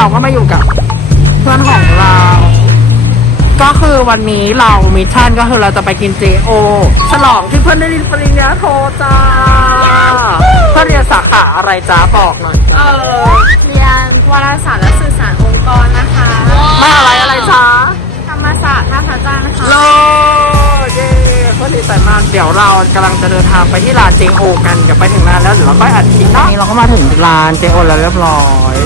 เราก็มาอยู่กับเพื่อนของเรา ก็คือวันนี้เรามิชชั่นก็คือเราจะไปกินเจโอฉลองที่เพื่อนได้เรียนปริญญาโทจ้าเพื่อนเรียนสาขาอะไรจ้าบอกหน่อยเออเรียนวารสารและสื่อสารองค์กรนะคะมาอะไรอะไรจ้าธรรมศาสตร์ท่าพระจันทร์นะคะโลเย้เพื่อนดีใจมากเดี๋ยวเรากำลังจะเดินทางไปที่ร้านเจโอกันเดี๋ยวไปถึงร้านแล้วเดี๋ยวเราค่อยอัดคลิปนะนี่เราก็มาถึงร้านเจโอแล้วเรียบร้อย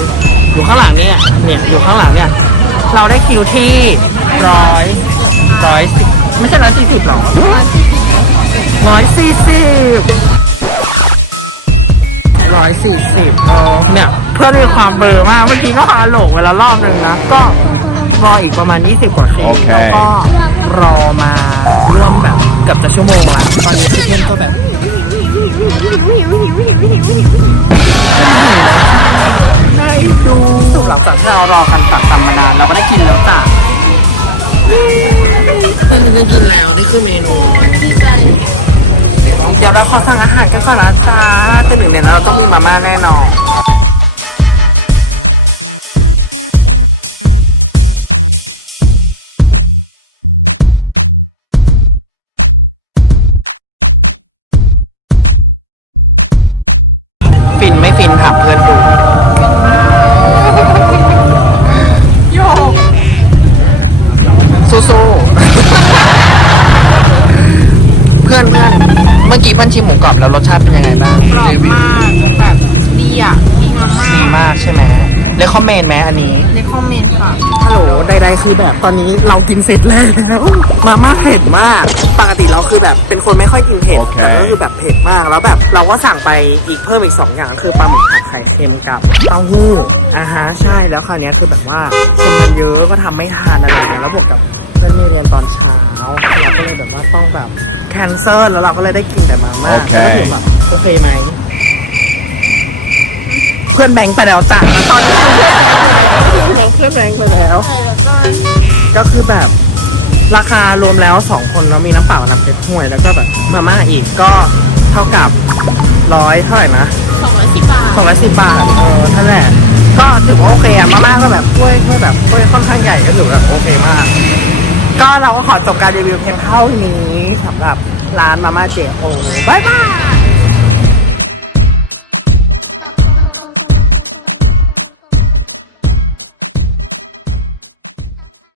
อยู่ข้างหลังเนี่ยเนี่ยอยู่ข้างหลังเนี่ย เราได้คิวที่ร้อยร้อยสิบไม่ใช่ร้อยสี่สิบหรอร้อยสี่สิบร้อยสี่สิบเออเนี่ยเพื่อนมีความเบลอร์มากเมื่อกี้ก็พาหลงเวลารอบหนึ่งนะ ก็รออีกประมาณ 20 กว่าคิวโอเคแล้วก็รอมาร่วมแบบเกือบจะชั่วโมงละตอนนี้พี่เพื่อนก็แบบ ลังจากที่เรารอกันตักตำมานานเราก็ได้กินแล้วจ้ะนี่ได้กินแล้วนี่คือเมนูเดี๋ยวเราขอสั่งอาหารกันก่อนนะจ๊ะแต่หนึ่งในนั้นเราต้องมีมาม่าแน่นอนฟินไม่ฟินถามเพื่อนดู สู้ๆ เพื่อนเพื่อนเมื่อกี้เพื่อนชิมหมูกรอบแล้วรสชาติเป็นยังไงบ้างกรอบมากแบบดีอะดีมากดีมากใช่ไหม เลคคอมเมนต์ไหมอันนี้ ในคอมเมนต์ค่ะ ฮัลโหลใดๆคือแบบตอนนี้เรากินเสร็จแล้วมาม่าเผ็ดมาก ปกติเราคือแบบเป็นคนไม่ค่อยกินเผ็ด โอเค แต่ก็คือแบบเผ็ดมาก แล้วแบบเราก็สั่งไปอีกเพิ่มอีกสองอย่าง คือปลาหมึกผัดไข่เค็มกับเต้าหู้อ่าฮะใช่แล้วคราวเนี้ยคือแบบว่าคนมันเยอะก็ทำไม่ทานอะไรอย่างเงี้ยแล้วบวกกับเพื่อนไม่เรียนตอนเช้าเราก็เลยแบบว่าต้องแบบแคนเซิลแล้วเราก็เลยได้กินแต่มาม่าโอเคก็ถือแบบโอเคไหม เพื่อนแบงค์ไปแล้วจ้ะตอนนี้เพื่อนแบงค์ไปแล้ว ก็คือแบบราคารวมแล้วสองคนเนาะมีน้ำเปล่าน้ำเพชรห่วยแล้วก็แบบมาม่าอีกก็เท่ากับร้อยเท่าไหร่นะสองร้อยสิบบาทสองร้อยสิบบาทเออท่านแหละก็ถือว่าโอเคอะมาม่าก็แบบถ้วยถ้วยแบบถ้วยค่อนข้างใหญ่ก็ถือว่าโอเคมาก ก็เราก็ขอจบการรีวิวเพียงเท่านี้สำหรับร้านมาม่าเจโอบายบาย